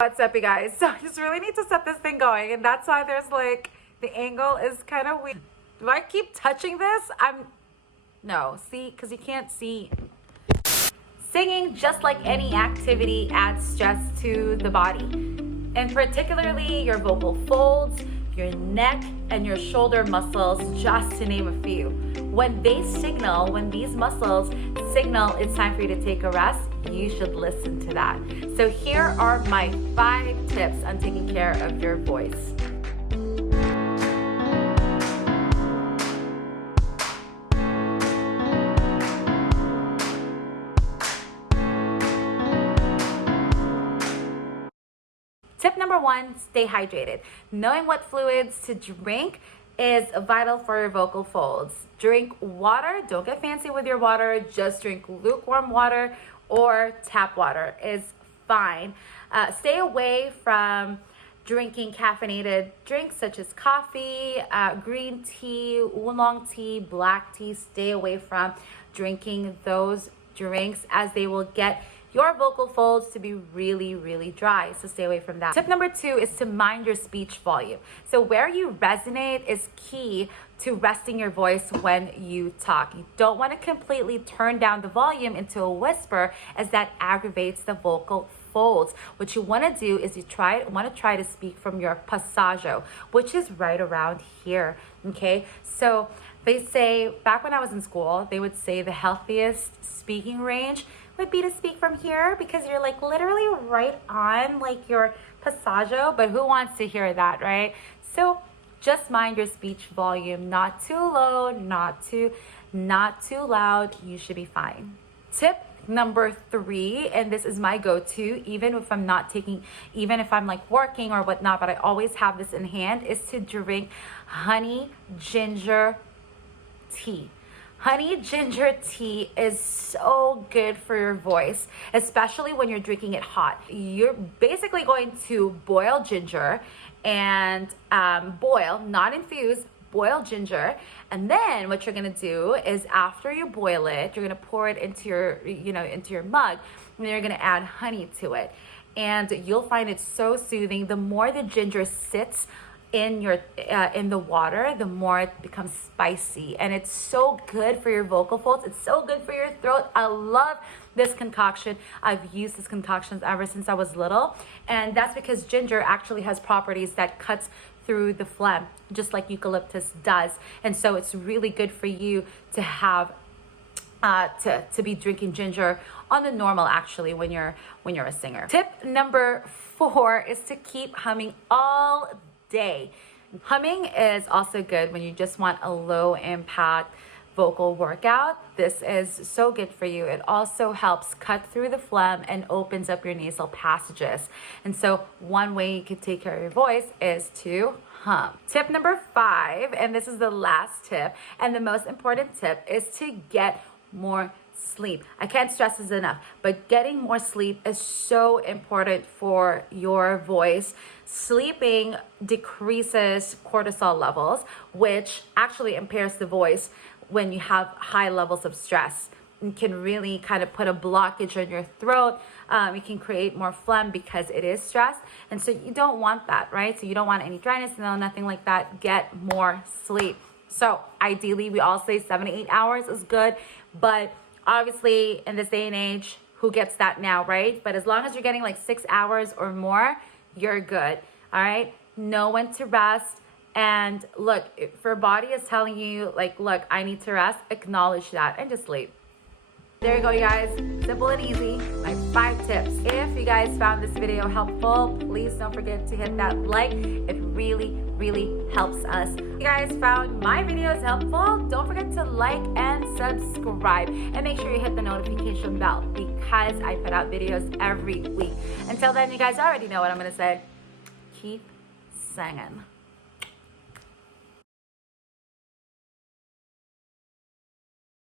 What's up, you guys? So I just really need to set this thing going, and that's why there's like the angle is kind of weird. Do I keep touching this? No, see, because you can't see. Singing, just like any activity, adds stress to the body, and particularly your vocal folds, your neck, and your shoulder muscles, just to name a few. When these muscles signal it's time for you to take a rest, you should listen to that. So here are my 5 tips on taking care of your voice. Tip number 1, stay hydrated. Knowing what fluids to drink is vital for your vocal folds. Drink water. Don't get fancy with your water. Just drink lukewarm water or tap water is fine. Stay away from drinking caffeinated drinks such as coffee, green tea, oolong tea, black tea. Stay away from drinking those drinks as they will get your vocal folds to be really, really dry. So stay away from that. Tip number 2 is to mind your speech volume. So where you resonate is key to resting your voice when you talk. You don't want to completely turn down the volume into a whisper, as that aggravates the vocal folds. What you want to do is you want to try to speak from your passaggio, which is right around here. Okay, so they say, back when I was in school, they would say the healthiest speaking range would be to speak from here, because you're like literally right on like your passaggio, but who wants to hear that, right? So just mind your speech volume, not too low, not too loud. You should be fine. Tip number 3, and this is my go-to, even if I'm like working or whatnot, but I always have this in hand, is to drink honey ginger tea. Honey ginger tea is so good for your voice, especially when you're drinking it hot. You're basically going to boil ginger and boil, not infuse, boil ginger. And then what you're gonna do is, after you boil it, you're gonna pour it into your mug, and then you're gonna add honey to it. And you'll find it so soothing. The more the ginger sits in the water, the more it becomes spicy, and it's so good for your vocal folds. It's so good for your throat. I love this concoction. I've used this concoction ever since I was little, and that's because ginger actually has properties that cuts through the phlegm, just like eucalyptus does. And so it's really good for you to have to be drinking ginger on the normal, actually, when you're a singer. Tip number 4 is to keep humming all day. Humming is also good when you just want a low impact vocal workout. This is so good for you. It also helps cut through the phlegm and opens up your nasal passages. And so one way you can take care of your voice is to hum. Tip number 5, and this is the last tip and the most important tip, is to get more sleep. I can't stress this enough, but getting more sleep is so important for your voice. Sleeping decreases cortisol levels, which actually impairs the voice when you have high levels of stress. It can really kind of put a blockage in your throat. It can create more phlegm because it is stress. And so you don't want that, right? So you don't want any dryness, no, nothing like that. Get more sleep. So ideally, we all say 7 to 8 hours is good, but obviously in this day and age, who gets that now, right? But as long as you're getting like 6 hours or more, you're good. All right, know when to rest. And look, if your body is telling you like, look, I need to rest, acknowledge that and just sleep. There you go, you guys. Simple and easy. My 5 tips. If you guys found this video helpful, please don't forget to hit that like. It really, really helps us. If you guys found my videos helpful, don't forget to like and subscribe. And make sure you hit the notification bell, because I put out videos every week. Until then, you guys already know what I'm going to say. Keep singing.